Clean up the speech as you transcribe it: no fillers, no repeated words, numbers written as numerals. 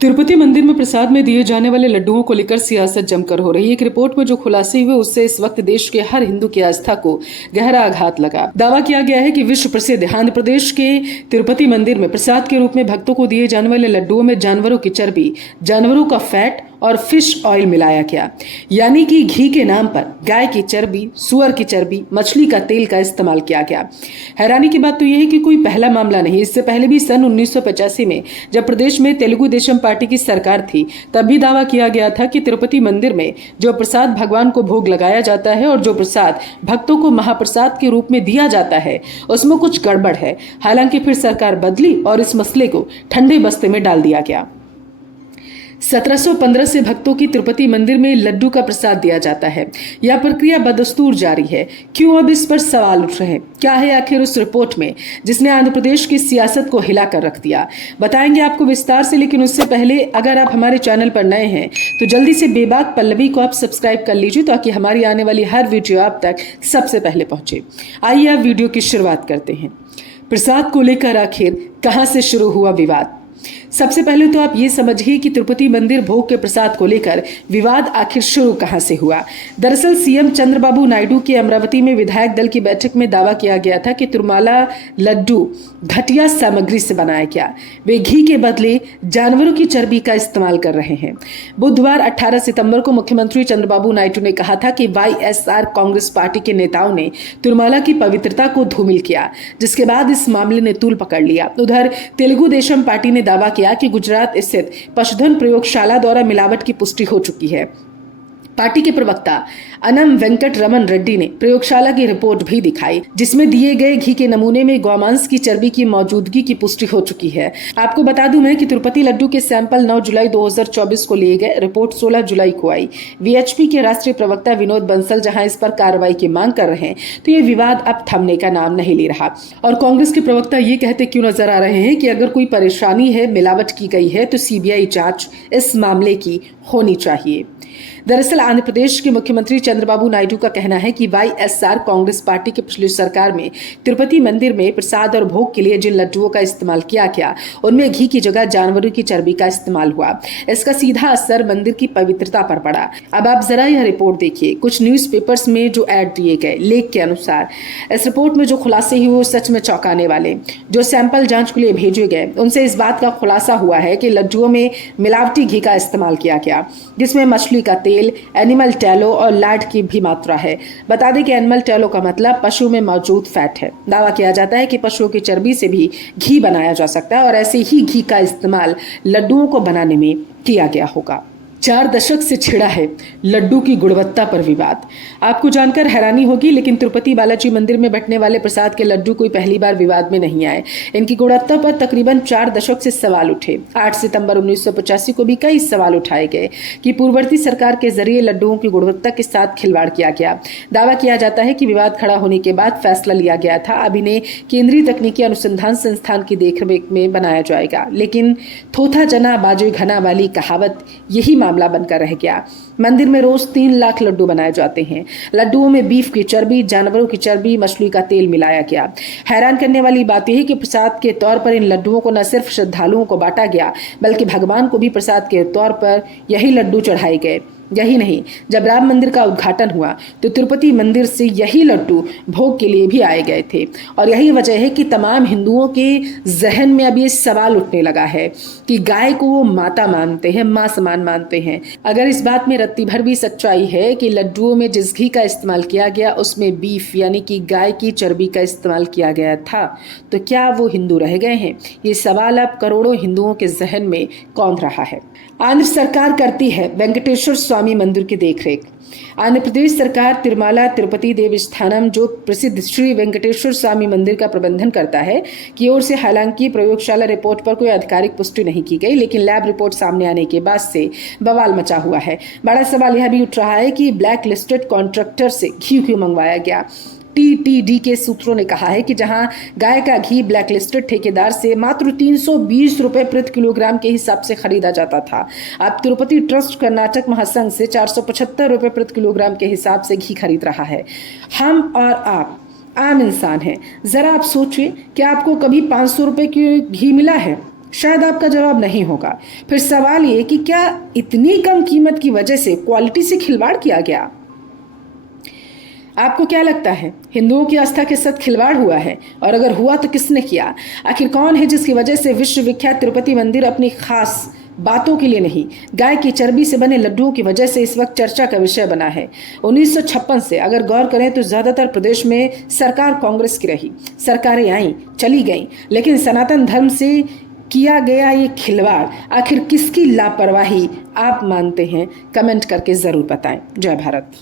तिरुपति मंदिर में प्रसाद में दिए जाने वाले लड्डुओं को लेकर सियासत जमकर हो रही है। एक रिपोर्ट में जो खुलासे हुए उससे इस वक्त देश के हर हिंदू की आस्था को गहरा आघात लगा। दावा किया गया है कि विश्व प्रसिद्ध आंध्र प्रदेश के तिरुपति मंदिर में प्रसाद के रूप में भक्तों को दिए जाने वाले लड्डुओं में जानवरों की चर्बी, जानवरों का फैट और फिश ऑयल मिलाया गया, यानी कि घी के नाम पर गाय की चर्बी, सुअर की चर्बी, मछली का तेल का इस्तेमाल किया गया। हैरानी की बात तो यह है कि कोई पहला मामला नहीं। इससे पहले भी सन 1985 में जब प्रदेश में तेलुगु देशम पार्टी की सरकार थी, तब भी दावा किया गया था कि तिरुपति मंदिर में जो प्रसाद भगवान को भोग लगाया जाता है और जो प्रसाद भक्तों को महाप्रसाद के रूप में दिया जाता है, उसमें कुछ गड़बड़ है। हालांकि फिर सरकार बदली और इस मसले को ठंडे बस्ते में डाल दिया गया। 1715 से भक्तों की तिरुपति मंदिर में लड्डू का प्रसाद दिया जाता है। यह प्रक्रिया बदस्तूर जारी है। क्यों अब इस पर सवाल उठ रहे हैं? क्या है आखिर उस रिपोर्ट में जिसने आंध्र प्रदेश की सियासत को हिला कर रख दिया? बताएंगे आपको विस्तार से, लेकिन उससे पहले अगर आप हमारे चैनल पर नए हैं तो जल्दी से बेबाक पल्लवी को आप सब्सक्राइब कर लीजिए ताकि हमारी आने वाली हर वीडियो आप तक सबसे पहले पहुंचे। आइए आप वीडियो की शुरुआत करते हैं। प्रसाद को लेकर आखिर कहां से शुरू हुआ विवाद? सबसे पहले तो आप ये समझिए कि तिरुपति मंदिर भोग के प्रसाद को लेकर विवाद आखिर शुरू कहां से हुआ। दरअसल सीएम चंद्रबाबू नायडू के अमरावती में विधायक दल की बैठक में दावा किया गया था कि तिरुमाला लड्डू घटिया सामग्री से बनाया गया। वे घी के बदले जानवरों की चर्बी का इस्तेमाल कर रहे हैं। बुधवार 18 सितंबर को मुख्यमंत्री चंद्रबाबू नायडू ने कहा था कि वाईएसआर कांग्रेस पार्टी के नेताओं ने तिरुमाला की पवित्रता को धूमिल किया, जिसके बाद इस मामले ने तूल पकड़ लिया। उधर तेलुगु देशम पार्टी ने दावा किया कि गुजरात स्थित पशुधन प्रयोगशाला द्वारा मिलावट की पुष्टि हो चुकी है। पार्टी के प्रवक्ता अनम वेंकट रमन रेड्डी ने प्रयोगशाला की रिपोर्ट भी दिखाई, जिसमें दिए गए घी के नमूने में गौमांस की चर्बी की मौजूदगी की पुष्टि हो चुकी है। आपको बता दूं मैं कि तिरुपति लड्डू के सैंपल 9 जुलाई 2024 को लिए गए। रिपोर्ट 16 जुलाई को आई। वीएचपी के राष्ट्रीय प्रवक्ता विनोद बंसल जहां इस पर कार्रवाई की मांग कर रहे हैं, तो ये विवाद अब थमने का नाम नहीं ले रहा। और कांग्रेस के प्रवक्ता ये कहते क्यों नजर आ रहे हैं कि अगर कोई परेशानी है, मिलावट की गई है, तो सीबीआई जांच इस मामले की होनी चाहिए। दरअसल आंध्र प्रदेश के मुख्यमंत्री चंद्रबाबू नायडू का कहना है कि वाईएसआर कांग्रेस पार्टी की पिछली सरकार में तिरुपति मंदिर में प्रसाद और भोग के लिए जिन लड्डुओं का इस्तेमाल किया गया, उनमें घी की जगह जानवरों की चर्बी का इस्तेमाल हुआ। इसका सीधा असर मंदिर की पवित्रता पर पड़ा। अब आप जरा यह रिपोर्ट देखिए। कुछ न्यूज़पेपर्स में जो ऐड दिए गए, लेख के अनुसार इस रिपोर्ट में जो खुलासे हुए वो सच में चौंकाने वाले। जो सैंपल जांच के लिए भेजे गए, उनसे इस बात का खुलासा हुआ है कि लड्डुओं में मिलावटी घी का इस्तेमाल किया गया, जिसमें मछली का तेल, एनिमल टैलो और लैड की भी मात्रा है। बता दें कि एनिमल टैलो का मतलब पशु में मौजूद फैट है। दावा किया जाता है कि पशुओं की चर्बी से भी घी बनाया जा सकता है और ऐसे ही घी का इस्तेमाल लड्डुओं को बनाने में किया गया होगा। 4 दशक से छिड़ा है लड्डू की गुणवत्ता पर विवाद। आपको जानकर हैरानी होगी, लेकिन तिरुपति बालाजी मंदिर में बंटने वाले प्रसाद के लड्डू कोई पहली बार विवाद में नहीं आए। इनकी गुणवत्ता पर तकरीबन 4 दशक से सवाल उठे। 8 सितंबर 1985 को भी कई सवाल उठाए गए कि पूर्ववर्ती सरकार के जरिए लड्डुओं की गुणवत्ता के साथ खिलवाड़ किया गया। दावा किया जाता है कि विवाद खड़ा होने के बाद फैसला लिया गया था, अब इन्हें केंद्रीय तकनीकी अनुसंधान संस्थान की देखरेख में बनाया जाएगा। लेकिन थोथा जना बाजू घना वाली कहावत यही मामला बनकर रह गया। मंदिर में रोज 3 लाख लड्डू बनाए जाते हैं। लड्डुओं में बीफ की चर्बी, जानवरों की चर्बी, मछली का तेल मिलाया गया। हैरान करने वाली बात यह है कि प्रसाद के तौर पर इन लड्डुओं को न सिर्फ श्रद्धालुओं को बांटा गया, बल्कि भगवान को भी प्रसाद के तौर पर यही लड्डू चढ़ाए गए। यही नहीं, जब राम मंदिर का उद्घाटन हुआ तो तिरुपति मंदिर से यही लड्डू भोग के लिए भी आए गए थे। और यही वजह है कि तमाम हिंदुओं के जहन में अब ये सवाल उठने लगा है कि गाय को वो माता मानते हैं, माँ समान मानते हैं। अगर इस बात में रत्ती भर भी सच्चाई है कि लड्डुओं में जिस घी का इस्तेमाल किया गया उसमें बीफ यानी कि गाय की चर्बी का इस्तेमाल किया गया था, तो क्या वो हिंदू रह गए हैं? ये सवाल अब करोड़ों हिंदुओं के जहन में कौंध रहा है। आंध्र सरकार करती है वेंकटेश्वर स्वामी मंदिर की देखरेख। आंध्र प्रदेश सरकार तिरुमाला तिरुपति देवस्थानम, जो प्रसिद्ध श्री वेंकटेश्वर स्वामी मंदिर का प्रबंधन करता है, की ओर से हालांकि प्रयोगशाला रिपोर्ट पर कोई आधिकारिक पुष्टि नहीं की गई, लेकिन लैब रिपोर्ट सामने आने के बाद से बवाल मचा हुआ है। बड़ा सवाल यह भी उठ रहा है कि ब्लैक लिस्टेड कॉन्ट्रैक्टर से घी क्यों मंगवाया गया। टीटीडी के सूत्रों ने कहा है कि जहां गाय का घी ब्लैक लिस्टेड ठेकेदार से मात्र 320 रुपए प्रति किलोग्राम के हिसाब से खरीदा जाता था, अब तिरुपति ट्रस्ट कर्नाटक महासंघ से 475 रुपए प्रति किलोग्राम के हिसाब से घी खरीद रहा है। हम और आप आम इंसान हैं, जरा आप सोचिए, क्या आपको कभी 500 रुपए की घी मिला है? शायद आपका जवाब नहीं होगा। फिर सवाल ये कि क्या इतनी कम कीमत की वजह से क्वालिटी से खिलवाड़ किया गया? आपको क्या लगता है, हिंदुओं की आस्था के साथ खिलवाड़ हुआ है? और अगर हुआ तो किसने किया? आखिर कौन है जिसकी वजह से विश्व विख्यात तिरुपति मंदिर अपनी खास बातों के लिए नहीं, गाय की चर्बी से बने लड्डुओं की वजह से इस वक्त चर्चा का विषय बना है? 1956 से अगर गौर करें तो ज्यादातर प्रदेश में सरकार कांग्रेस की रही। सरकारें आईं, चली गईं, लेकिन सनातन धर्म से किया गया ये खिलवाड़ आखिर किसकी लापरवाही आप मानते हैं? कमेंट करके जरूर बताएं। जय भारत।